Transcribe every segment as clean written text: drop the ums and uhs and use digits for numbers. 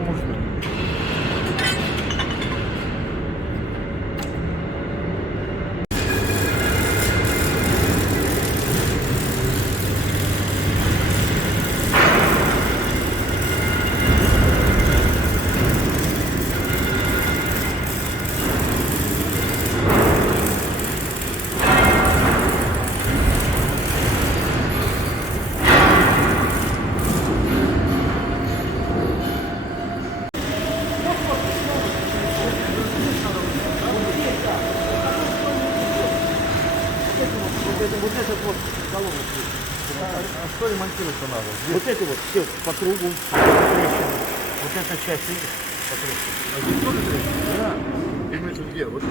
можно. Вот этот вот голову. А что ремонтировать-то надо? Вот это вот все по кругу. Вот эта часть, видишь, по кругу. А здесь тоже трещина? Да. Имеется где? Вот.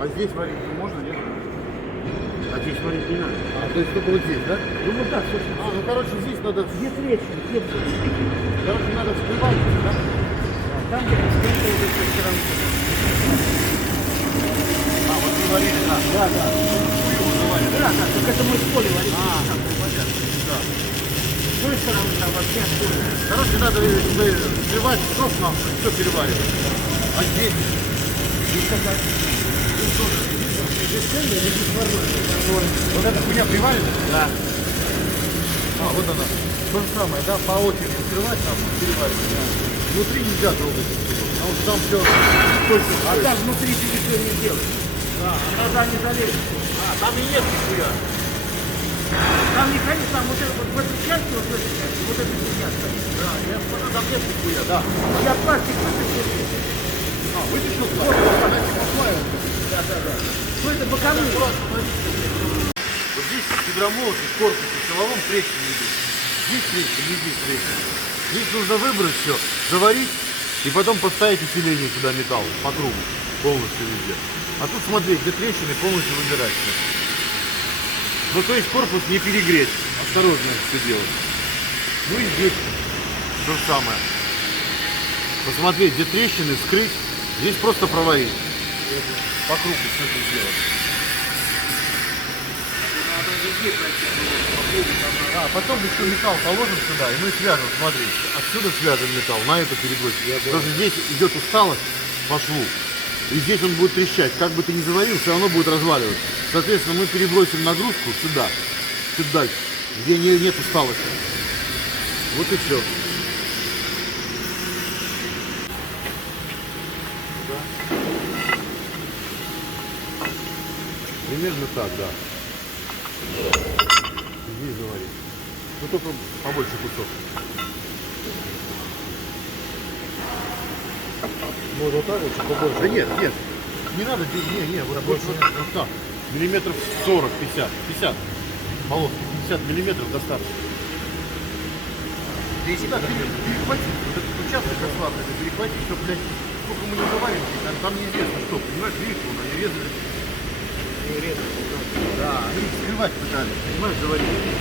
А здесь варить можно, нет? А здесь варить не надо. То есть только вот здесь, да? Ну вот так, собственно. Ну короче, здесь надо... Где трещина? Где трещина? Короче, надо вскрывать, да? Там где вскрытая уже все равно. Вот вы варили, да? Да, да. Да, да, так это мы в поле варили. Понятно, да. С той стороны там вообще отсюда. Короче, надо сливать сок нам, все переваривать. А здесь? Здесь какая? Здесь цельно или здесь варной? Вот эта хуйня приварена? Да. Вот она. То же самое, да, по очереди открывать нам, переваривать. Да. Внутри нельзя трогать. Потому что там все только... А там внутри ты ничего не делаешь. Да, она не залезет. Там и нет нихуя. Там не ходит, там вот, вот в этой части, вот в этой части, вот эта фигня стоит. Да, я смотрю, там нет нихуя, да. Я пластик вытащил. Вытащил пластик? Да, да, да. Что это боковые? Вот здесь гидромолот в корпусе, в силовом трещины идут. Здесь трещины, здесь трещины. Здесь нужно выбрать все, заварить и потом поставить усиление сюда металл по кругу, полностью везде. А тут смотри, где трещины, полностью выбирать. Ну то есть корпус не перегреть, осторожно все делать. Ну и здесь то же самое. Посмотреть, где трещины, вскрыть, здесь просто проварить. По кругу все это сделать. А потом еще металл положим сюда, и мы свяжем, смотри, отсюда свяжем металл, на это перебросим. Потому что здесь идет усталость по шву, и здесь он будет трещать. Как бы ты ни заварил, все равно будет разваливаться. Соответственно, мы перебросим нагрузку сюда, чуть дальше, где нет усталости. Вот и все. Примерно так, да. Здесь заварить. Ну только побольше кусок. Может вот так вот, побольше? Да нет, нет. Не надо, не, вот больше. Вот так. Миллиметров 40, 50. 50. Полоски 50 миллиметров достаточно. Если так, перехватить, вот этот участок ослабленный, перехватить, чтобы, блядь, сколько мы не заварим, там неизвестно что, понимаешь, видишь, он они резали. Да, они скрывать пытались, понимаешь, заварили.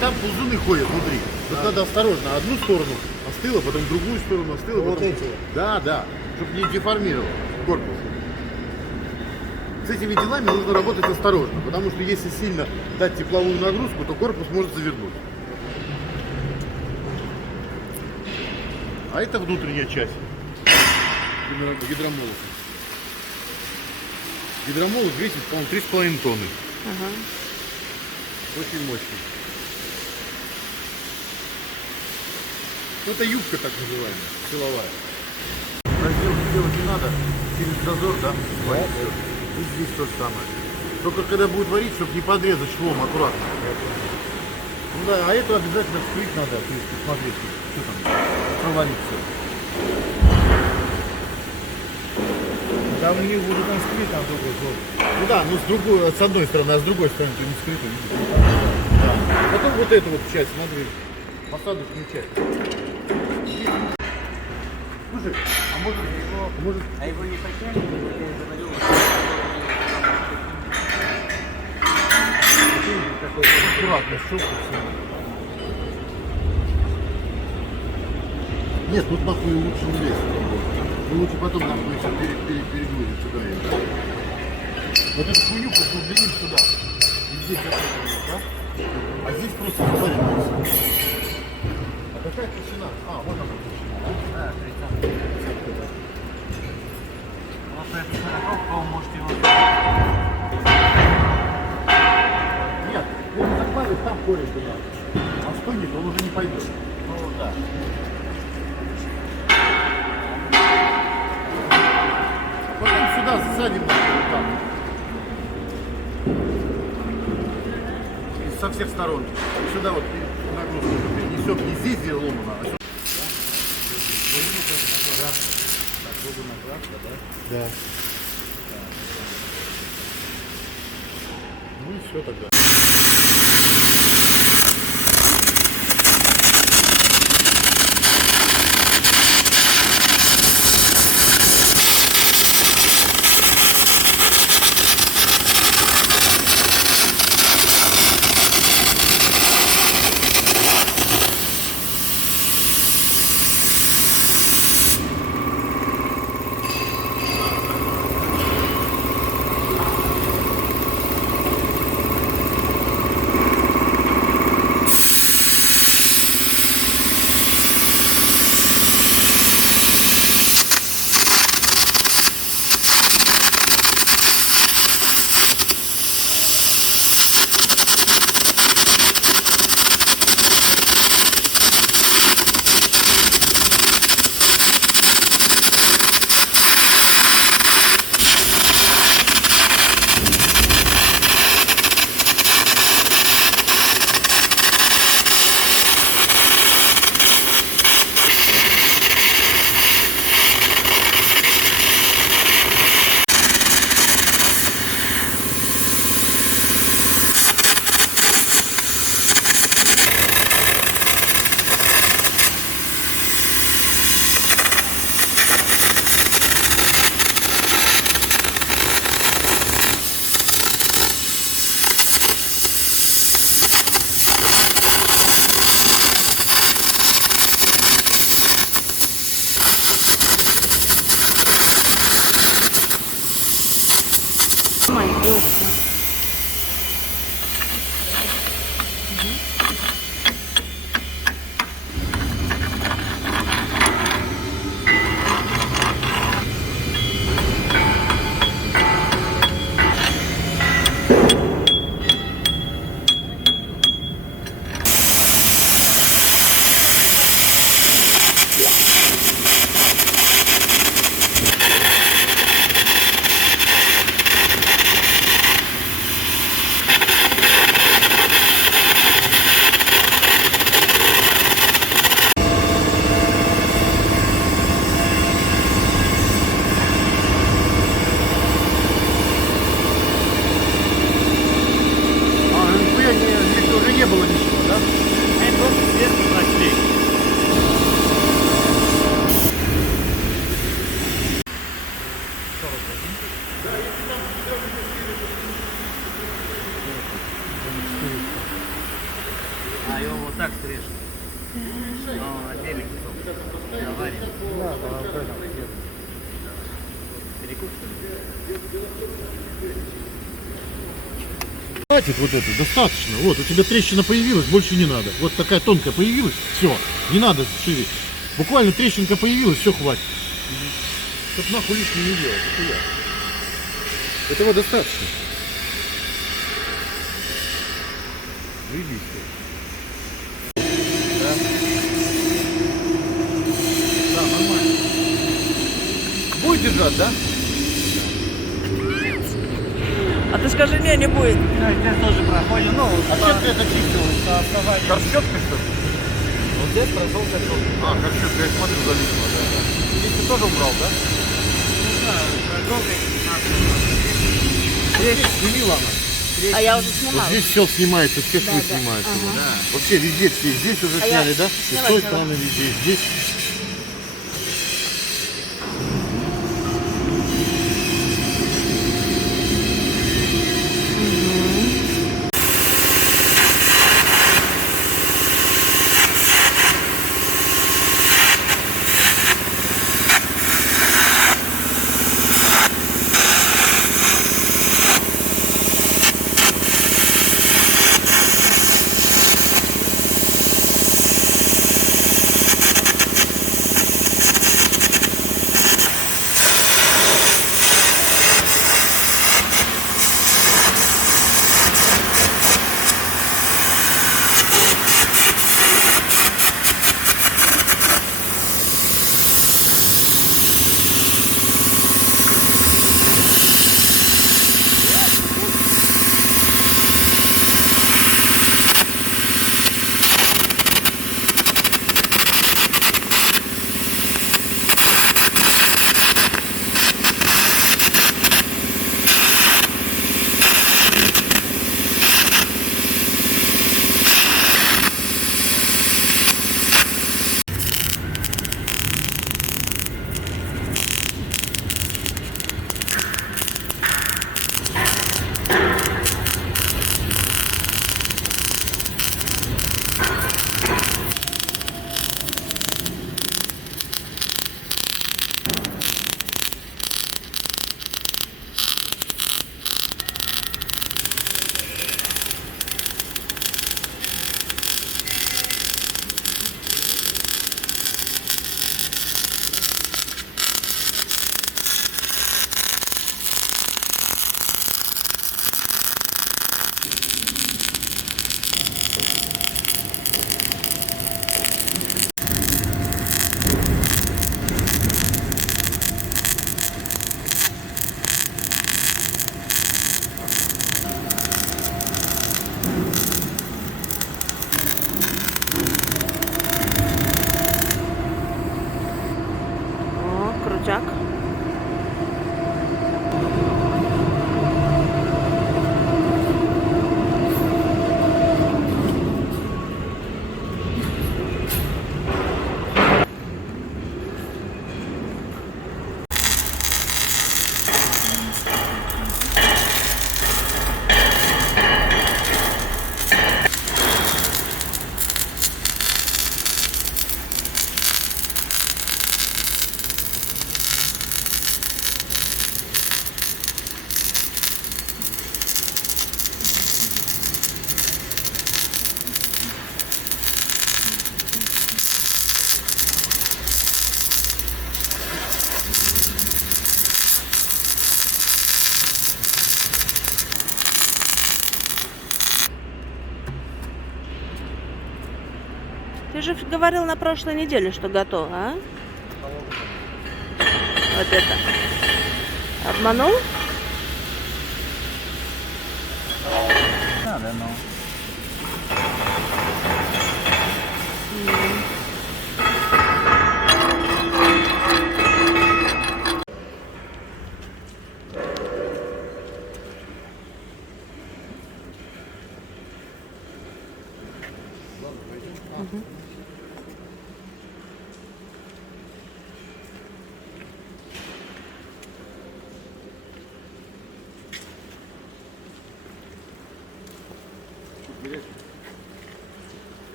Там ползуны ходят внутри. Вот надо осторожно, одну сторону остыло, потом другую сторону остыло. Вот потом... эти вот. Да, да, чтобы не деформировал корпус. С этими делами нужно работать осторожно, потому что если сильно дать тепловую нагрузку, то корпус может завернуть. А это внутренняя часть гидромолота. Гидромолот весит, по-моему, 3,5 тонны. Ага. Очень мощный. Ну, это юбка так называемая, силовая. Раздел делать не надо, через зазор, да? Варить все. И здесь то же самое. Только когда будет варить, чтобы не подрезать швом аккуратно. Ну да, а это обязательно вскрыть надо, то есть посмотреть, что там, проварить все. Там у них уже там скрыт, там другой зон. Ну да, ну с одной стороны, а с другой стороны ты не скрыто видишь. Да. Потом вот эту вот часть, смотри, посадочную часть. Слушай, а может его... А его не потянет? Аккуратно, щелкнуть. Нет, тут нахуй лучше не лезть. Ну лучше потом нахуй все перегрузить сюда. Вот эту хуйню удлиним сюда. И здесь отсюда, да? А здесь просто заварим. какая толщина? А, вот она. Да, 30. Просто это 40, вы можете его... Нет, он закладывает там корень туда. А стойник он уже не пойдет. Ну да. А потом сюда засадим вот так. И со всех сторон. Сюда вот нагрузку перенесем. Не здесь, где ломано, а сюда. Да. Ну и все тогда. Не было ничего, да? Это просто сверху прочли. А его вот так срежет. Ну, отдельный кусок. Авария. Да, да, да. Перекуп, что ли? Хватит вот это, достаточно. Вот, у тебя трещина появилась, больше не надо. Вот такая тонкая появилась, все, не надо шире. Буквально трещинка появилась, все, хватит. Чтоб нахуй лишнего не делать, это я. Этого достаточно. Видите? Да? Да, нормально. Будет держать, да? А ты скажи, не будет. Ну, здесь тоже проходим. Ну, А чем ты это чистил? Торщеткой, что ли? вот здесь прошел качок. А, торщетка, я смотрю, залезла, да. Здесь ты тоже убрал, да? Не знаю, трогай. Здесь сними, ладно. А я уже Вот снимала. здесь все снимается, все швы да. снимаются. Ага. Вот. Да. Вообще везде все. Здесь уже А я сняли, да? И с сняла, той сняла. стороны везде. Здесь. же говорил на прошлой неделе, что готово, а? Вот это. Обманул? Надо, но.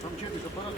Там через аппарат.